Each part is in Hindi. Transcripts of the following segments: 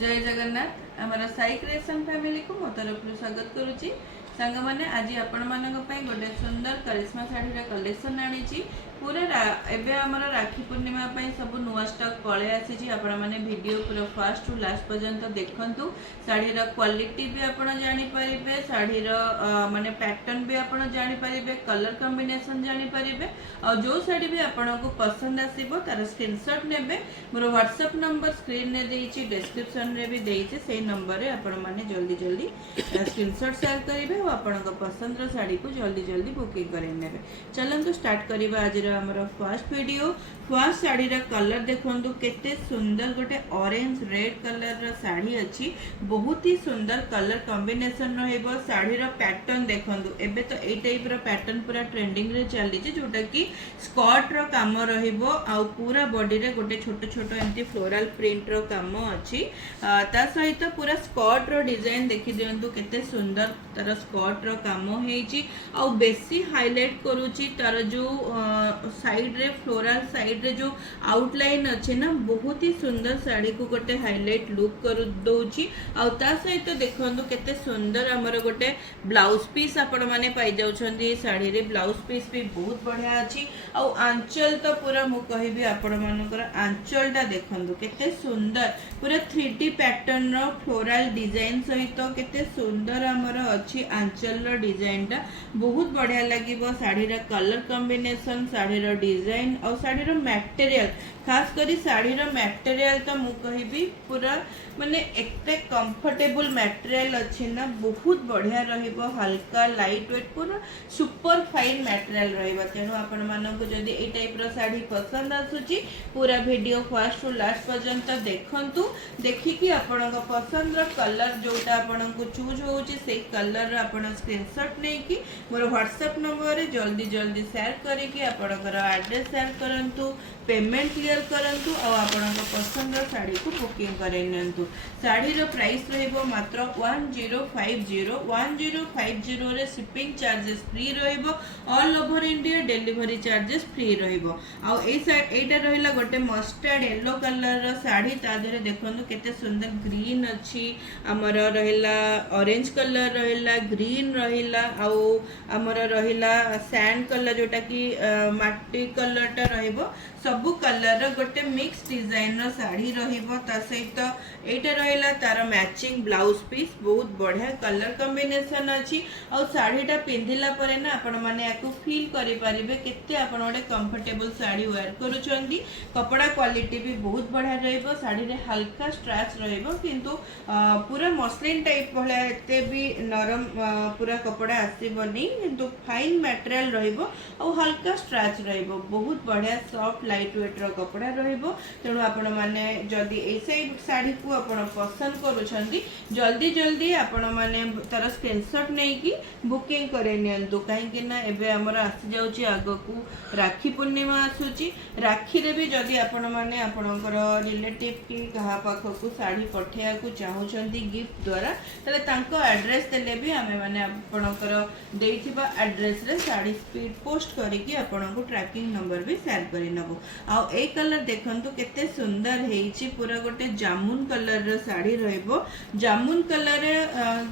जय जगन्नाथ आमर साई क्रिएशन फैमिली को मो तरफ स्वागत करुच्ची सांग मैंने आज आपण मानक गोटे सुंदर करिश्मा शाढ़ी कलेक्शन आनी पूरा एबे आमर राखी पूर्णिमा सब नुआ स्टॉक पलि आसी आपण मैंने वीडियो पूरा फर्स्ट टू लास्ट पर्यंत देखंतु शाढ़ीर क्वालिटी भी आप जानीपारे शाढ़ीर माने पैटर्न भी आप जानीपारे कलर कॉम्बिनेशन जानीपारे और जो शाढ़ी भी आपन को पसंद आसीबो तार स्क्रीनशॉट नेबे मोर व्हाट्सएप नंबर स्क्रीन ने देइछि डिस्क्रिप्शन रे भी देइछि सेही नंबर रे आपण माने जल्दी जल्दी स्क्रीनशॉट शेयर करिवे और आपन को पसंद रो साड़ी को जल्दी जल्दी बुकिंग करै नेबे। चलंतु स्टार्ट करिबा आज हमर फर्स्ट वीडियो। फर्स्ट साड़ी रा कलर देखंतु केते सुंदर गोटे ऑरेंज रेड कलर रा साड़ी अछि बहुत ही सुंदर कलर कॉम्बिनेशन रहइबो। साड़ी रा पैटर्न देखंतु एबे तो ए टाइप रा पैटर्न पूरा ट्रेंडिंग रे चली छि जोटा कि स्कर्ट रो काम रहइबो आ पूरा बॉडी रे गोटे छोट छोट एंती फ्लोरल प्रिंट रो काम अछि ता सहित पूरा स्कर्ट रो डिजाइन देखि दियंतु केते सुंदर तार स्कर्ट रो काम हेछि आ बेसी हाईलाइट करूछि तार जो साइड रे फ्लोरल साइड रे जो आउटलाइन अच्छे ना बहुत ही सुंदर साड़ी को गोटे हाईलाइट लुक कर दउछि आ ता सहित देखंतु केते सुंदर हमर गोटे ब्लाउज पीस आपण माने पाई जाउछंदी। साड़ी रे ब्लाउज पीस भी बहुत बढ़िया अछि आ आंचल तो पूरा मु कहिबी आपण मानकर आंचल टा देखंतु केते सुंदर पूरा 3D पैटर्न रो फ्लोरल डिजाइन सहित केते सुंदर हमर अछि आंचल रो डिजाइन टा बहुत बढ़िया लागिबो। साड़ी रा कलर कॉम्बिनेशन साड़ी रो डिजाइन और साड़ी रो मटेरियल खास करी साड़ी रो मटेरियल तो मु कहिबी पूरा माने एते कंफर्टेबल मटेरियल अछि ना बहुत बढ़िया रहिबो हल्का लाइट वेट पूरा सुपर फाइन मटेरियल रहिबो। तेनु आपण मानको जदी ए टाइप रो साड़ी पसंद आसुची पूरा वीडियो फर्स्ट टू लास्ट पर्यंत देखंतु देखि कि आपण को पसंद रो कलर जोटा आपण को चूज होउची से कलर रो आपण स्क्रीनशॉट नै कि मोर व्हाट्सएप नंबर रे जल्दी जल्दी शेयर करी कि आपण को एड्रेस शेयर करंतु पेमेंट क्लियर करंतु और आपण को पसंद रो साड़ी को बुकिंग करे नंतु। साड़ी रो प्राइस रहइबो मात्र 1050 रे शिपिंग चार्जेस फ्री रहइबो all over India delivery charges free रहइबो। आ एटा रहिला गोटे मस्टर्ड येलो कलर रो साड़ी ता देरे देखंतु केते सुंदर ग्रीन अछि हमर रहिला ऑरेंज कलर रहिला ग्रीन रहिला आ हमर रहिला सैंड कलर जोटा कि माटी कलर टा रहइबो सबु कलर गोटे मिक्स डिजाइन रो साड़ी रहिबो। ता सहित एटा रहिला तार मैचिंग ब्लाउज पीस बहुत बढ़िया कलर कॉम्बिनेशन अछि और साड़ीटा पिंधिला परे ना आपण माने याकू फील करि परिबे केते आपण ओडे कंफर्टेबल साड़ी वेयर करूचंदी। कपड़ा क्वालिटी भी बहुत बढ़िया रहइबो। साड़ी रे हल्का स्ट्रेच रहइबो किंतु पूरा मसलिन टाइप भले एते भी नरम पूरा कपड़ा आसीबनी किंतु फाइन मटेरियल रहइबो और हल्का स्ट्रेच रहइबो बहुत बढ़िया सॉफ्ट लाइट वेट रो कपड़ा रहइबो। तेणु आपण माने जदी एसै साड़ी को आपण पसंद करूछंदी जल्दी जल्दी आपण माने तार स्क्रीनशॉट नै कि बुकिंग करे नियंतु काहे कि ना एबे हमर आसी जाउची आगो को राखी पूर्णिमा आसुची। राखी रे भी जदी आपण माने आपणकर रिलेटिव की कहा पाखो को साड़ी पठेया को चाहुछंदी गिफ्ट द्वारा तले तांको एड्रेस देले भी हमें माने आपणकर देइथिबा एड्रेस रे साड़ी स्पीड पोस्ट करी कि आपण को ट्रैकिंग नंबर भी शेयर करी नबो। आ ए कलर देखंतु केते सुंदर हेइची पूरा गोटे जामुन कलर रो साड़ी रहइबो। जामुन कलर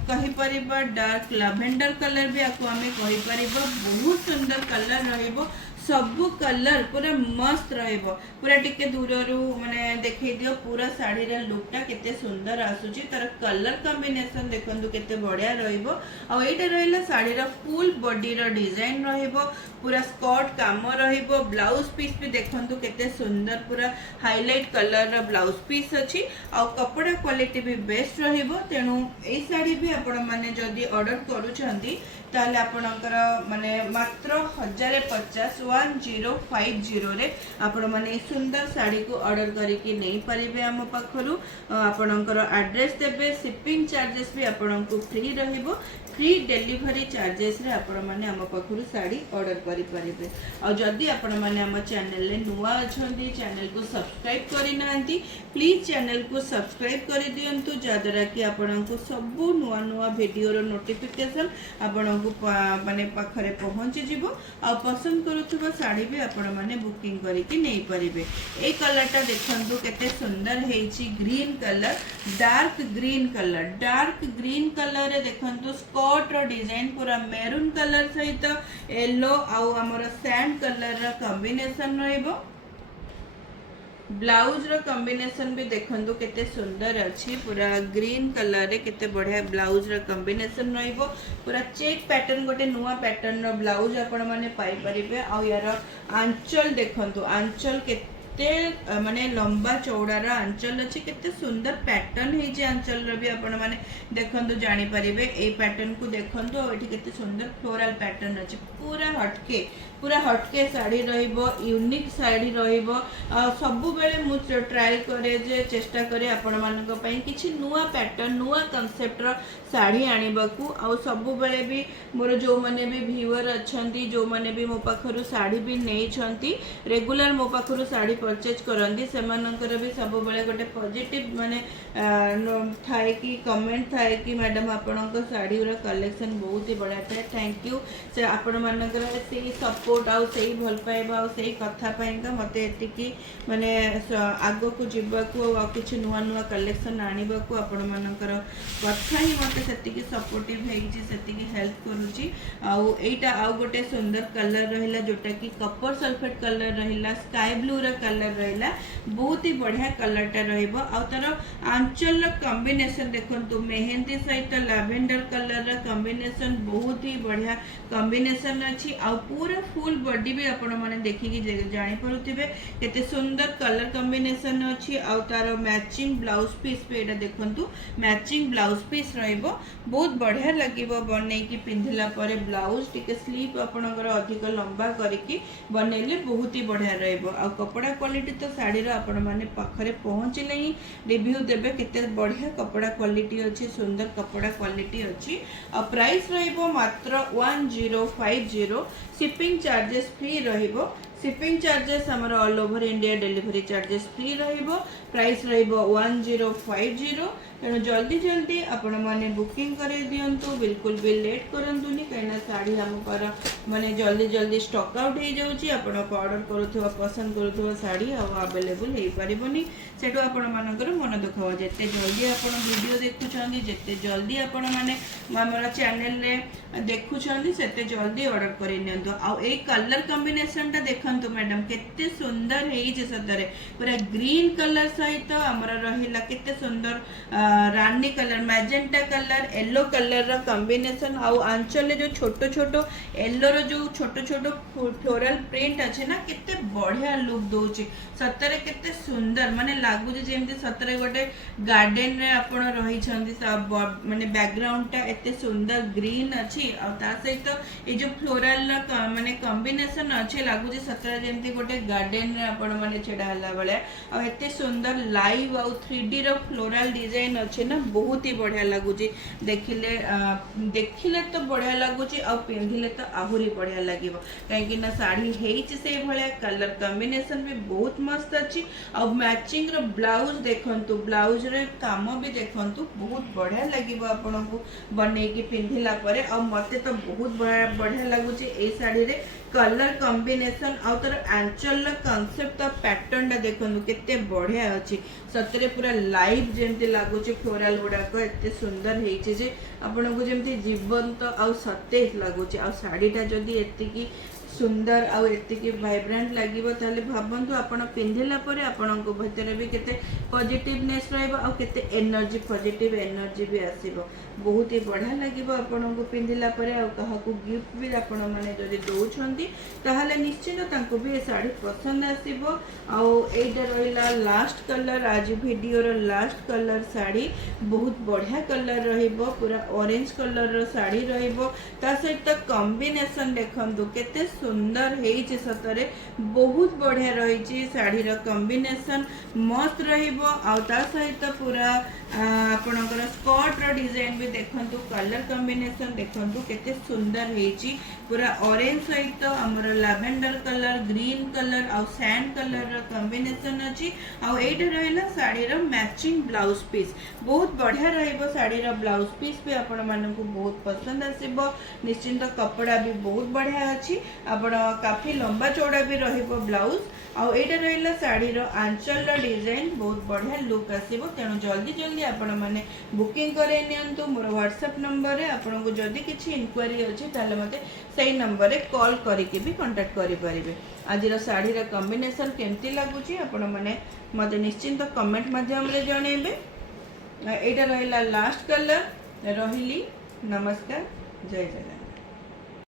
कहि परिबा डार्क लैवेंडर कलर भी आको हमें कहि परिबा बहुत सुंदर कलर रहइबो। सबु कलर पूरा मस्त रहइबो पूरा टिके दूररू माने देखै दियो पूरा साड़ी रे लुकटा केते सुंदर आसुची तार कलर कॉम्बिनेशन देखंतु केते बढ़िया रहइबो। आ एटा रहिला साड़ी रा फुल बॉडी रा डिजाइन रहइबो पूरा स्कर्ट काम रहइबो। ब्लाउज पीस भी देखंतु केते सुंदर पूरा हाईलाइट कलर रा ब्लाउज पीस अछि आ कपड़ा क्वालिटी भी बेस्ट रहइबो। तेनु ए साड़ी भी आपण माने जदी ऑर्डर करूछंती ताले आपणकर माने मात्र 1050 रे आपण माने सुंदर साड़ी को ऑर्डर करिकि नहीं परिबे हम पाखरु आपणकर एड्रेस देबे शिपिंग चार्जेस भी आपणको फ्री रहइबो फ्री डिलीवरी चार्जेस रे आपण माने हम पाखरु साड़ी ऑर्डर करि परिबे। आ जदी आपण माने हम चैनल ले नुवा अछंती चैनल को सब्सक्राइब करि नांती प्लीज चैनल को सब्सक्राइब करि दियंतु जादरा कि आपणको सब नुवा नुवा वीडियो रो नोटिफिकेशन आपणको माने पाखरे पहुँची जीवो आ पसंद करुवा शाढ़ी भी आपण मैंने बुकिंग करके नहीं पारे। ए कलरटा देखंतु केते सुंदर हेची green colour dark green colour रे देखंतु स्कर्ट रो डिजाइन पूरा मेरून कलर सहित येलो आउ हमर सैंड कलर रा कॉम्बिनेशन रहइबो। ब्लाउज रो कॉम्बिनेशन भी देखंतु केते सुंदर अछि पूरा ग्रीन कलर रे केते बढ़िया ब्लाउज रो कॉम्बिनेशन रहइबो। पूरा चेक पैटर्न गोटे नुवा पैटर्न रो ब्लाउज आपण माने पाई परिबे। आ यार आंचल देखंतु आंचल केते माने लंबा चौड़ार आंचल अच्छी केते सुंदर पैटर्न है आंचल भी आपण माने देखंतु जानी परिबे। ए पैटर्न को देखंतु एठी केते सुंदर फ्लोरल पैटर्न अच्छी पूरा हटके साड़ी रहिबो यूनिक साड़ी रहिबो। सबु बेले मु ट्रायल करे जे चेष्टा करे आपण मानक पई किछि नुवा पैटर्न नुवा कांसेप्ट रो साड़ी आनिबाकू। आ सबु बेले भी मोर जो माने भी व्यूअर अछंती जो माने भी मो पाखरु साड़ी भी नै छंती रेगुलर मो पाखरु साड़ी परचेज करंती सेमानकर भी सब बेले गोटे पॉजिटिव माने थाए कि कमेंट थाए कि मैडम आपणक साड़ी कलेक्शन बहुत ही बढ़िया थाए। थैंक यू से आपण मानकर से सपोर्ट आउ से भल पाइबा आउ से कथा पाइंका मते एतिकी माने आगो को जीवाकू आ किछि नुवा नुवा कलेक्शन आनिबाकू आपण मानकर कथा ही मते सेतिकी सपोर्टिव हेछि सेतिकी हेल्प करूची। आउ एटा आउ गोटे सुंदर कलर रहिला जोटा कि कॉपर सल्फेट कलर रहिला स्काई ब्लू रा कलर रहिला बहुत ही बढ़िया कलरटा रहइबो। आ तार आंचल कॉम्बिनेशन देखंतु मेहंदी सहित लैवेंडर कलर रा कॉम्बिनेशन बहुत ही बढ़िया कॉम्बिनेशन अछि। आ पूरा फुल बॉडी भी आपण माने देखि कि जानि परुतिबे केते सुंदर कलर कॉम्बिनेशन अछि। आ तार मैचिंग ब्लाउज पीस पे एटा देखंतु मैचिंग ब्लाउज पीस रहइबो बहुत बढ़िया लागिबो बनै कि पिंधिला परे ब्लाउज टिके स्लीव आपणकर अधिक लंबा करिकि बनेले बहुत ही बढ़िया रहइबो। आ कपड़ा क्वालिटी तो साड़ी रो आपण माने पाखरे पहुँचले ही रिव्यू देबे केते बढ़िया कपड़ा क्वालिटी अछि सुंदर कपड़ा क्वालिटी अछि। आ प्राइस रहइबो मात्र 1050 शिपिंग चार्जेस फ्री रहइबो। शिपिंग चार्जेस हमर all over India delivery charges free रहइबो। प्राइस रहइबो 1050 तेणु जल्दी जल्दी आपण माने बुकिंग करे दियंतु बिल्कुल भी लेट करंतुनी कहिना साड़ी हमकर माने जल्दी जल्दी स्टॉक आउट हो जाउची। आपण ऑर्डर करूथवा पसंद करूथवा साड़ी आ अवेलेबल हे परिबोनी सेटो आपण मानकर मन दुख हो जते जल्दी आपण वीडियो देखुछंदी जते जल्दी आपण माने हमर चैनल रे देखुछंदी सेते जल्दी ऑर्डर करि नियंतु। आ ए कलर कॉम्बिनेशन ता देखंतु मैडम केते सुंदर हेई जे सतरे पूरा ग्रीन कलर सहित हमर रहिला केते सुंदर रानी colour magenta colour yellow colour रा कॉम्बिनेशन। आउ आंचल जो छोटो छोटो येलो रो जो छोटो छोटो फ्लोरल प्रिंट अच्छे ना केते बढ़िया लुक दोची सतरे केते सुंदर माने लागु जेमती सतरे गोटे गार्डन रे आपण रही छंदी माने बैकग्राउंड टा एते सुंदर ग्रीन अछि। आ ता सहित ए जो फ्लोरल माने कॉम्बिनेशन अच्छे लागु जे सतरे जेमती गोटे गार्डन रे आपण माने छेडा हला बळे आ एते सुंदर लाइव आ 3D रो फ्लोरल डिजाइन अच्छे ना बहुत ही बढ़िया लगुची देखिले तो बढ़िया लगुची आ पिंधिले तो आहुरी बढ़िया लागिबो काहेकि ना साड़ी हेइची से भलिया कलर कॉम्बिनेशन भी बहुत मस्त अछि। आ मैचिंग रो ब्लाउज देखंतु ब्लाउज रे काम भी देखंतु बहुत बढ़िया लागिबो आपनको बनै कि पिंधिला परे। आ मते तो बहुत बढ़िया लगुची ए साड़ी रे कलर कॉम्बिनेशन आ तर आंचल कांसेप्ट पैटर्न टा देखंतु केते बढ़िया अछि सतरे पूरा लाइव जेमती लागुची फ्लोरल गुडाक एते सुंदर हेइचे जे आपनको जेमती जीवंत आ सतेज लागुची। आ साड़ीटा जदी एतिकी सुंदर आउ एतिकी वाइब्रेंट लागिबो ताले भाबंतु आपण पिंधिला परे आपनको भीतर भी केते पॉजिटिवनेस रहइबो आ केते एनर्जी पॉजिटिव एनर्जी भी आसीबो बहुत ही बढ़िया लागिबो आपनको पिंधिला परे। आ कहाकू गिफ्ट भी आपण माने जदी दोउछंती ताहाले निश्चित तांको भी ए साड़ी पसंद आसीबो। आ एटा रहिला लास्ट कलर आज वीडियो रो लास्ट कलर साड़ी बहुत बढ़िया कलर रहिबो पूरा ऑरेंज कलर रो साड़ी रहिबो ता सहित कॉम्बिनेशन देखंतु केते सुंदर हेइचे सतरे बहुत बढ़िया रहिची साड़ी रो कॉम्बिनेशन मस्त रहिबो। आ ता सहित पूरा आपणकर स्कर्ट रो डिजाइन भी देखंतु कलर कॉम्बिनेशन देखंतु केते सुंदर हेची पूरा ऑरेंज सहित तो हमर लैवेंडर कलर ग्रीन कलर आ सैंड कलर रो कॉम्बिनेशन अछि आ एटा रहला साड़ी रो मैचिंग ब्लाउज पीस बहुत बढ़िया रहइबो साड़ी रो ब्लाउज पीस भी आपण मानन को बहुत पसंद आसीबो निश्चिंत कपड़ा भी बहुत बढ़िया अछि आपण काफी लंबा चौड़ा भी रहइबो ब्लाउज आ एटा रहला साड़ी रो आंचल रो डिजाइन बहुत बढ़िया लुक आसीबो तेणु जल्दी जल्दी आपण माने बुकिंग करे नियंतु मोर व्हाट्सएप नंबर रे आपण को जदी किछि इंक्वायरी अछि ताले मते सेही नंबर रे कॉल करिके भी कांटेक्ट करि परिबे आज रो साड़ी रो कॉम्बिनेशन केमती लागुची आपण माने मते निश्चिंत कमेंट माध्यम रे जणेबे एटा रहला लास्ट कलर रहिली नमस्कार जय जगन्नाथ।